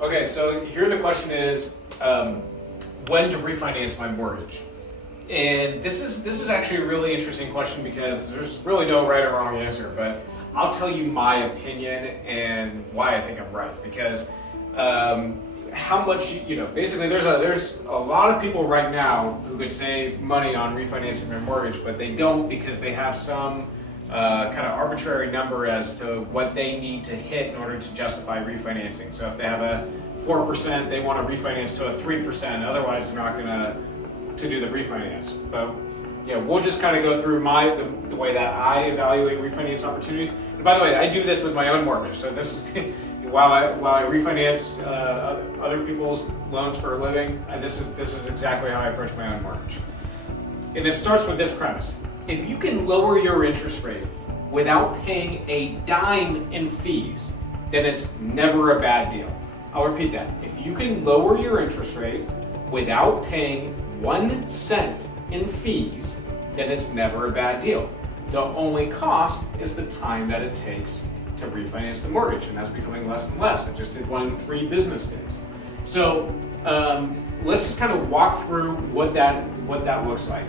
Okay, so here the question is, when to refinance my mortgage? And this is actually a really interesting question because there's really no right or wrong answer, but I'll tell you my opinion and why I think I'm right. Because how much, basically there's a lot of people right now who could save money on refinancing their mortgage, but they don't because they have some kind of arbitrary number as to what they need to hit in order to justify refinancing. So if they have a 4%, they want to refinance to a 3%, otherwise they're not going to do the refinance. But yeah, we'll just kind of go through the way that I evaluate refinance opportunities. And by the way, I do this with my own mortgage. So this is while I refinance other people's loans for a living, this is exactly how I approach my own mortgage. And it starts with this premise: if you can lower your interest rate without paying a dime in fees, then it's never a bad deal. I'll repeat that. If you can lower your interest rate without paying 1 cent in fees, then it's never a bad deal. The only cost is the time that it takes to refinance the mortgage, and that's becoming less and less. I just did one in 3 business days. So let's just kind of walk through what that looks like.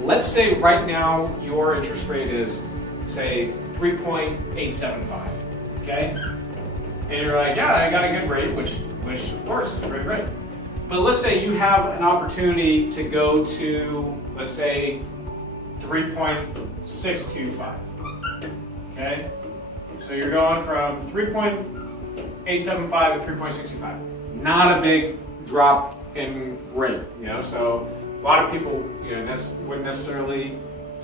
Let's say right now your interest rate is, say, 3.875, okay? And you're like, yeah, I got a good rate, which of course is a great rate. But let's say you have an opportunity to go to, let's say, 3.625, okay? So you're going from 3.875 to 3.65. Not a big drop in rate, so a lot of people, wouldn't necessarily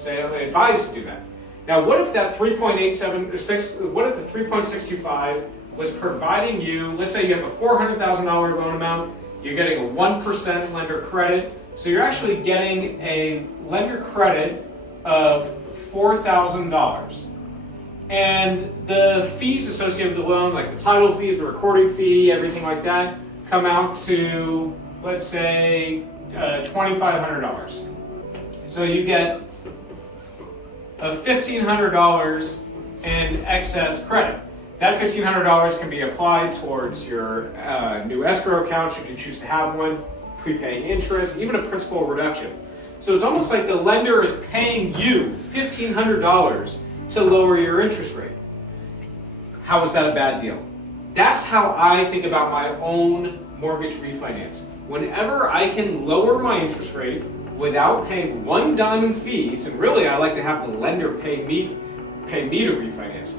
advise to do that. Now, what if that 3.87, what if the 3.625 was providing you, let's say you have a $400,000 loan amount, you're getting a 1% lender credit, so you're actually getting a lender credit of $4,000. And the fees associated with the loan, like the title fees, the recording fee, everything like that, come out to, let's say, $2,500. So you get a $1,500 in excess credit. That $1,500 can be applied towards your new escrow account, should you choose to have one, prepaying interest, even a principal reduction. So it's almost like the lender is paying you $1,500 to lower your interest rate. How is that a bad deal? That's how I think about my own mortgage refinance. Whenever I can lower my interest rate without paying 1 dime in fees, and really I like to have the lender pay me to refinance.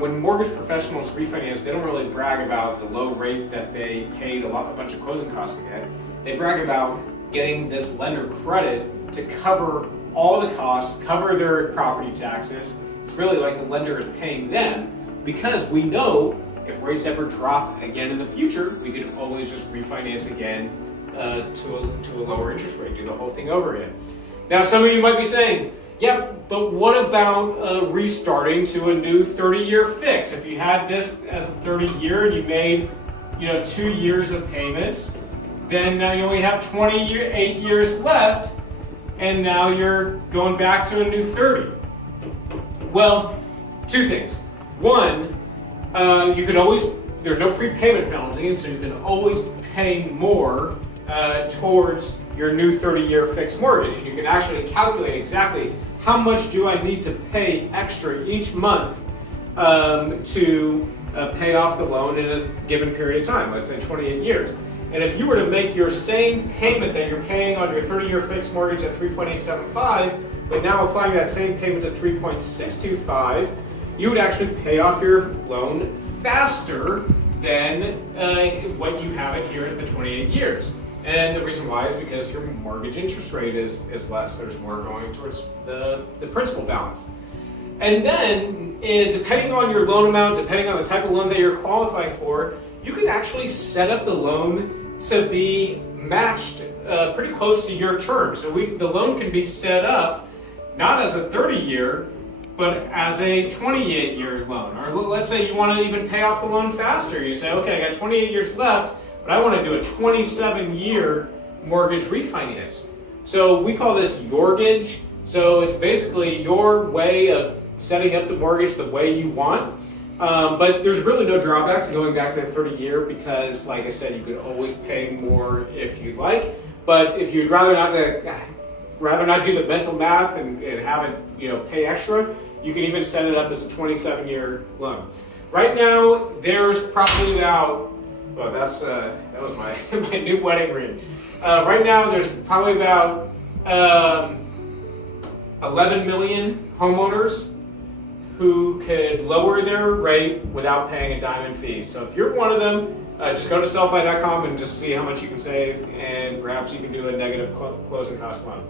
When mortgage professionals refinance, they don't really brag about the low rate that they paid a bunch of closing costs to get. They brag about getting this lender credit to cover all the costs, cover their property taxes. It's really like the lender is paying them, because we know if rates ever drop again in the future, we could always just refinance again to a lower interest rate, do the whole thing over again. Now, some of you might be saying, yeah, but what about restarting to a new 30-year fix? If you had this as a 30-year and you made 2 years of payments, then now you only have 8 years left, and now you're going back to a new 30. Well, 2 things. One, you could always, there's no prepayment penalty, and so you can always pay more towards your new 30-year fixed mortgage. And you can actually calculate exactly how much do I need to pay extra each month to pay off the loan in a given period of time, let's say 28 years. And if you were to make your same payment that you're paying on your 30-year fixed mortgage at 3.875, but now applying that same payment to 3.625, you would actually pay off your loan faster than what you have it here at the 28 years. And the reason why is because your mortgage interest rate is less. There's more going towards the principal balance. And then, depending on your loan amount, depending on the type of loan that you're qualifying for, you can actually set up the loan to be matched pretty close to your term. So the loan can be set up not as a 30-year, but as a 28-year loan. Or let's say you want to even pay off the loan faster. You say, okay, I got 28 years left, but I want to do a 27-year mortgage refinance. So we call this Yorgage. So it's basically your way of setting up the mortgage the way you want. But there's really no drawbacks to going back to the 30-year because, like I said, you could always pay more if you'd like. But if you'd rather not do the mental math and have it pay extra, you can even set it up as a 27-year loan. Right now, there's probably about that was my my new wedding ring. Right now, there's probably about 11 million homeowners who could lower their rate without paying a dime in fees. So if you're one of them, just go to SELFi.com and just see how much you can save, and perhaps you can do a negative closing cost loan.